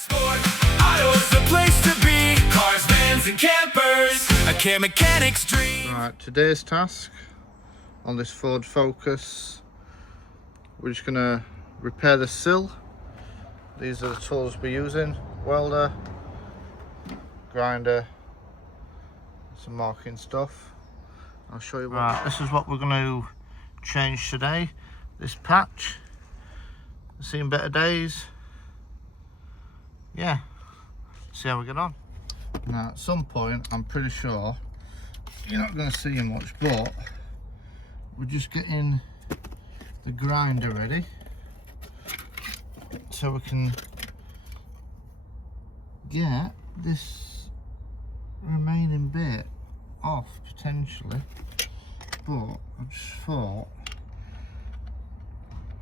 Sport Auto's the place to be. Cars, vans, and campers. A care mechanic's dream. Right, today's task on this Ford Focus, we're just gonna repair the sill. These are the tools we're using: welder, grinder, some marking stuff. I'll show you what. Right, this is what we're going to change today. This patch, seen better days. Yeah, see how we get on. Now at some point, I'm pretty sure you're not going to see much, but we're just getting the grinder ready so we can get this remaining bit off potentially. But I just thought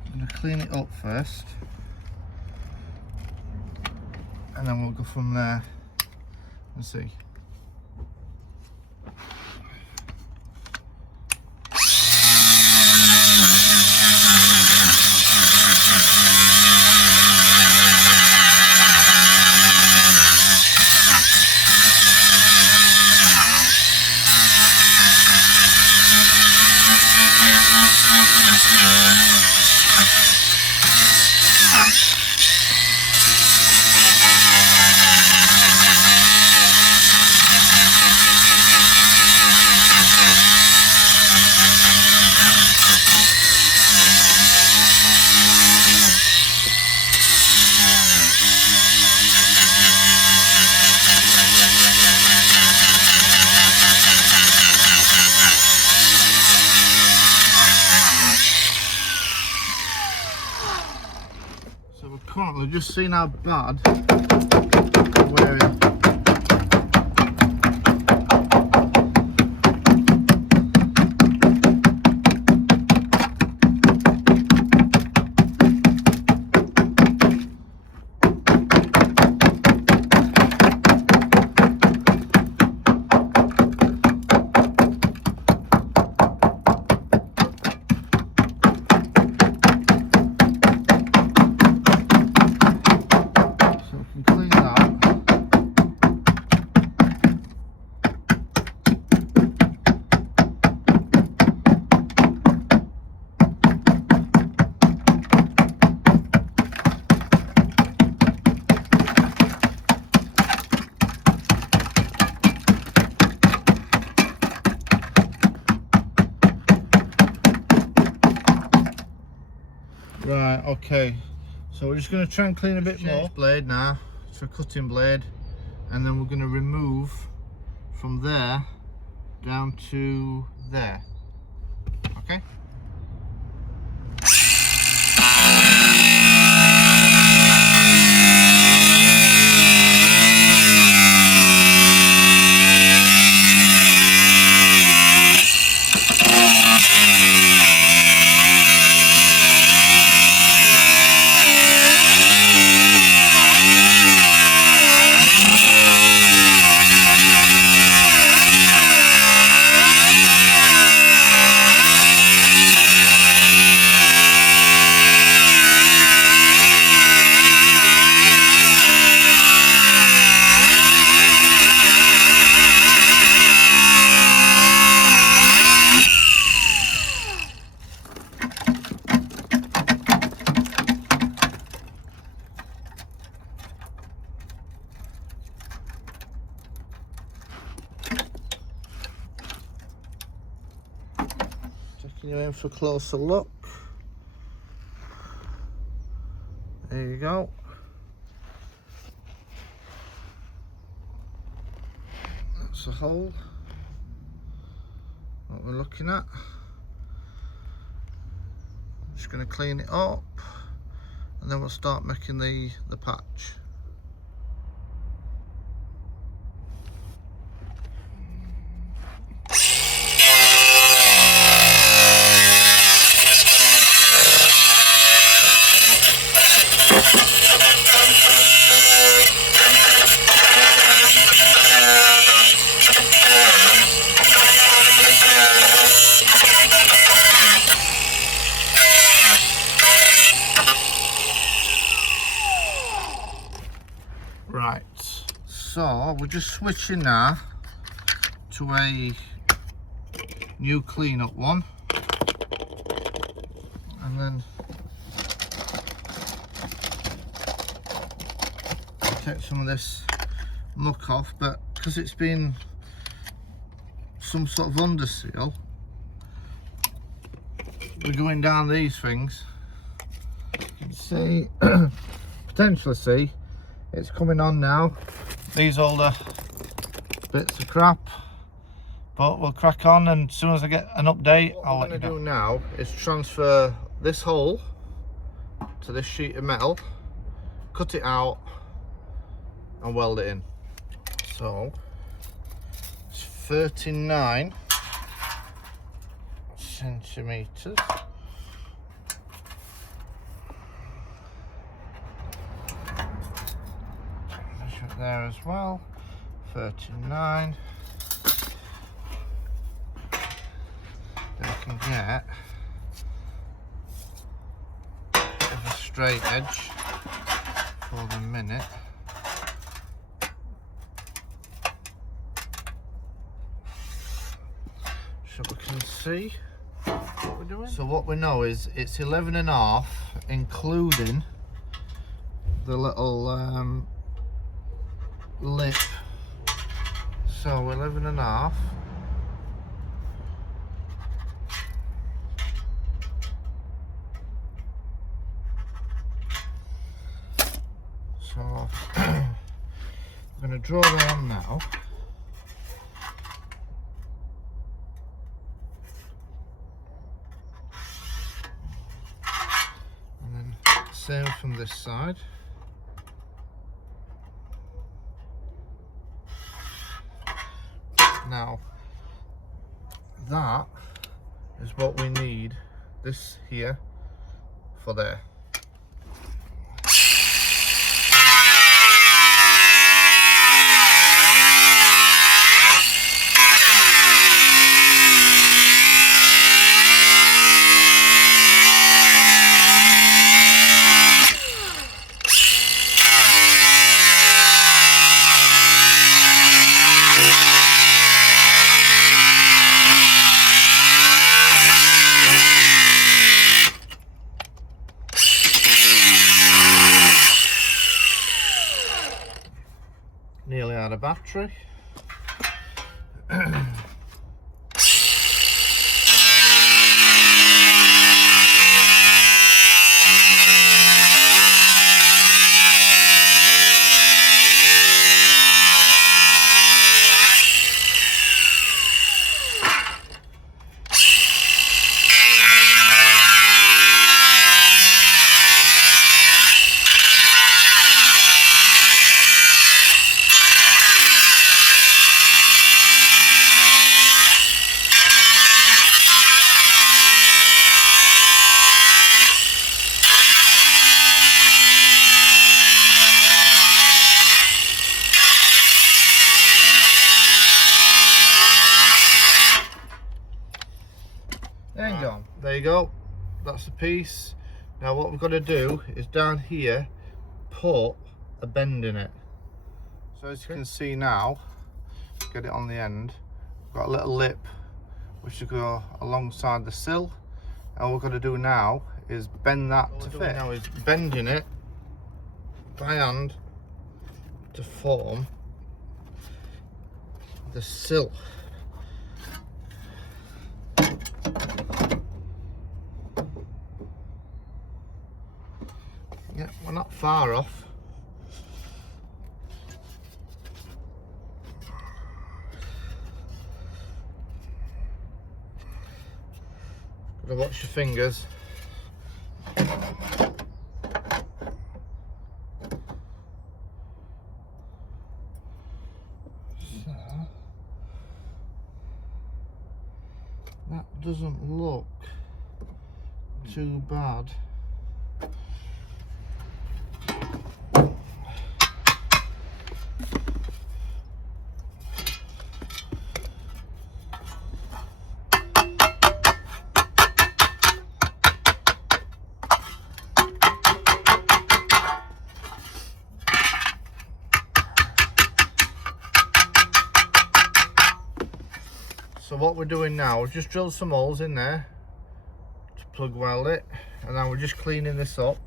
I'm going to clean it up first, and then we'll go from there and see. So we're currently just seeing how bad we're in. Right, okay, so we're just going to try and clean a bit more. Blade now, it's a cutting blade, and then we're going to remove from there down to there, okay? Taking you in for a closer look. There you go. That's the hole, what we're looking at. Just going to clean it up, and then we'll start making the patch. Right, so we're just switching now to a new clean-up one, and then take some of this muck off, but because it's been some sort of under seal, we're going down these things. You can see, potentially see, it's coming on now. These older bits of crap, but we'll crack on, and as soon as I get an update, I'll let you know. What I'm going to do now is transfer this hole to this sheet of metal, cut it out and weld it in. So it's 39 centimeters. Measure it there as well. 39. Then we can get a bit of a straight edge for the minute. So we can see what we're doing. So what we know is it's 11.5, including the little lip. So 11.5. So I'm going to draw that on now. And then same from this side. Now that is what we need, this here for there. Nearly out of battery. There you go, that's the piece. Now what we've got to do is down here put a bend in it. So as you can see now, get it on the end, we've got a little lip which will go alongside the sill, and what we're going to do now is bend that to fit. Now is bending it by hand to form the sill. Yeah, we're not far off. Gotta watch your fingers. So, that doesn't look too bad. So what we're doing now, we've just drilled some holes in there to plug weld it, and now we're just cleaning this up.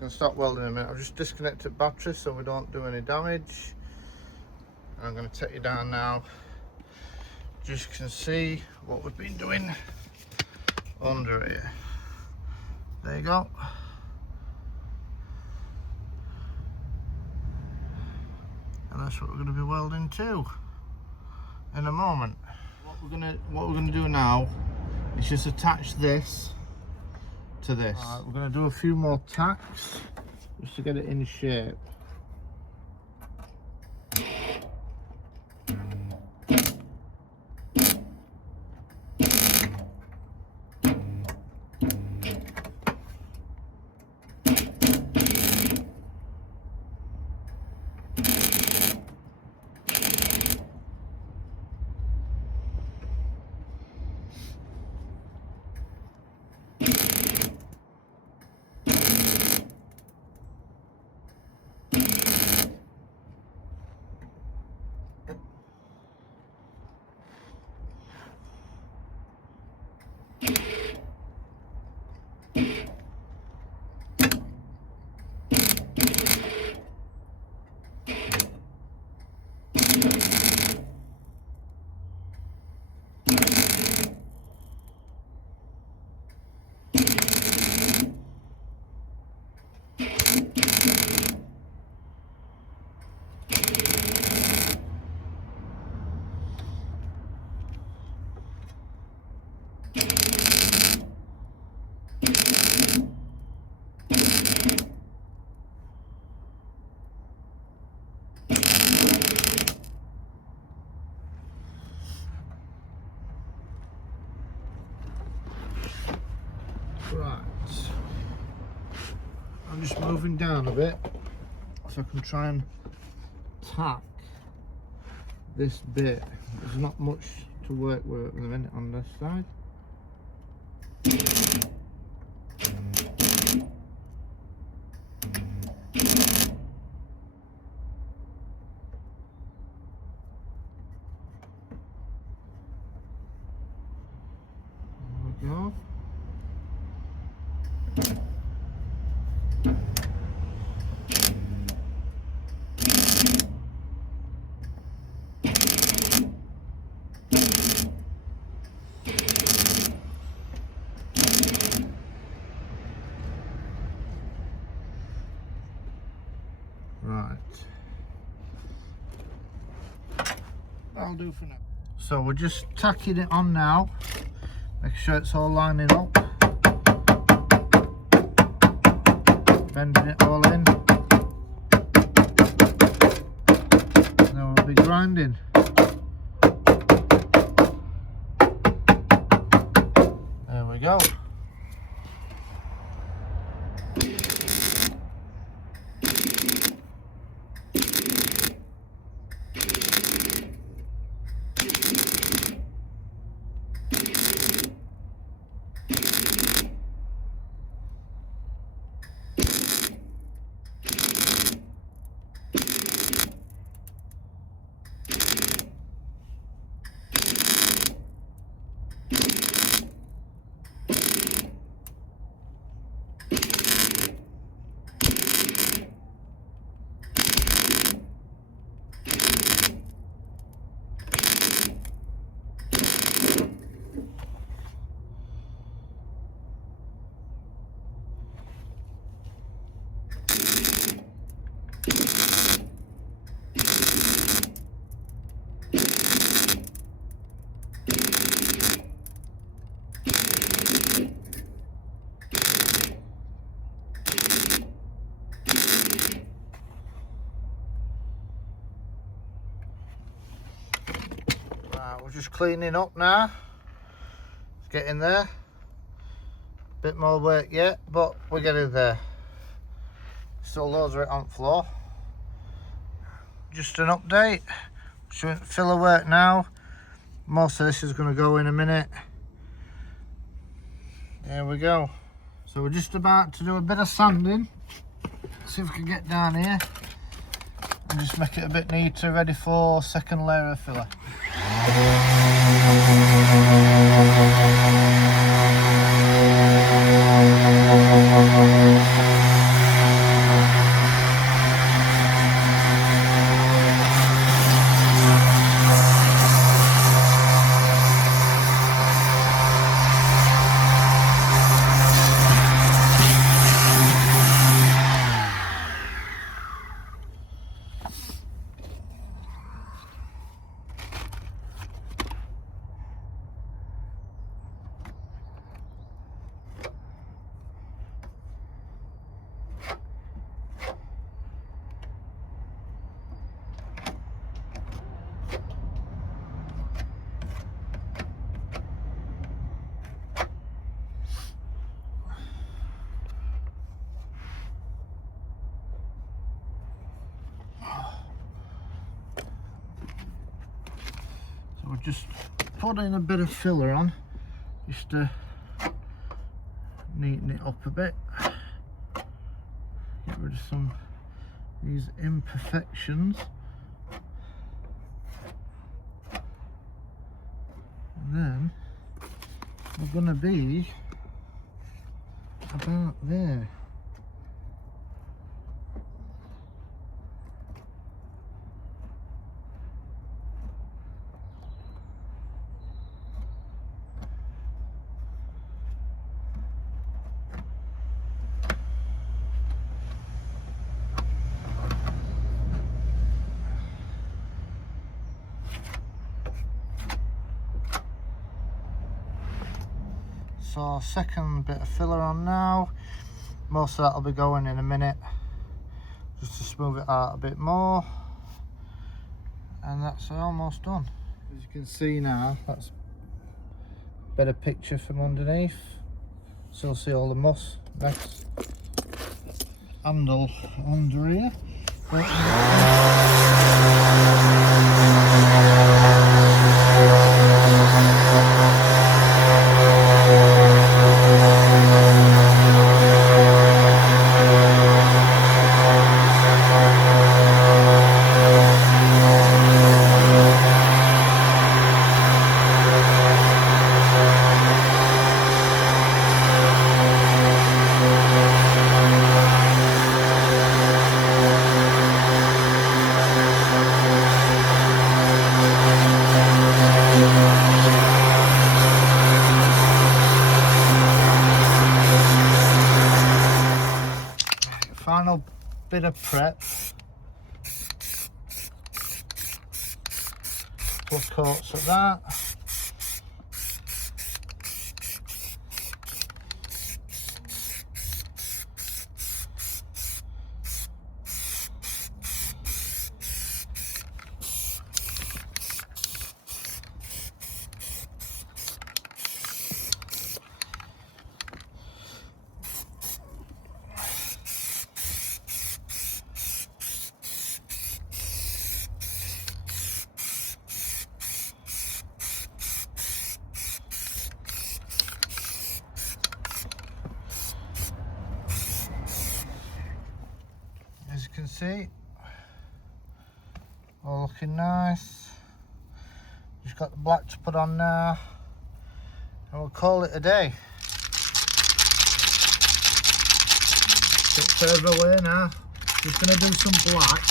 Gonna stop welding in a minute. I've just disconnected battery so we don't do any damage. I'm going to take you down now. Just can see what we've been doing under here. There you go. And that's what we're going to be welding to in a moment. What we're gonna do now is just attach this to this. We're going to do a few more tacks just to get it in shape. Right, I'm just moving down a bit so I can try and tack this bit. There's not much to work with at the minute on this side. There we go. Right, that'll do for now. So we're just tacking it on now, make sure it's all lining up, bending it all in, and then we'll be grinding. go. We're just cleaning up now. It's getting there. Bit more work yet, but we're getting there. Still loads of it on the floor. Just an update. So filler work now. Most of this is going to go in a minute. There we go. So we're just about to do a bit of sanding. See if we can get down here and just make it a bit neater, ready for second layer of filler. So we're just putting a bit of filler on just to neaten it up a bit, get rid of some of these imperfections, and then we're going to be about there. So second bit of filler on now. Most of that will be going in a minute, just to smooth it out a bit more, and that's almost done. As you can see now, that's a better picture from underneath. Still see all the muss, next handle under here. Final bit of prep. Plus coats of that. can see, all looking nice. Just got the black to put on now, and we'll call it a day. Bit further away now. Just going to do some black,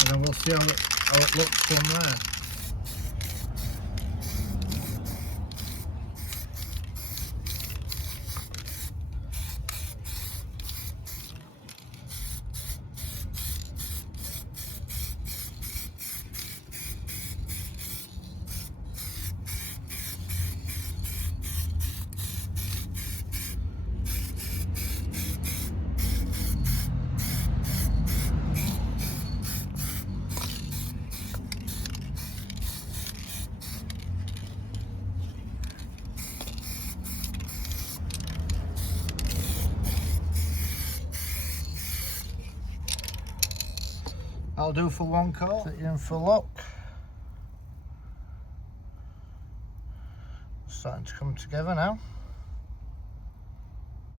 and then we'll see how it looks from there. That'll do for one coat. Set you in for look. Starting to come together now.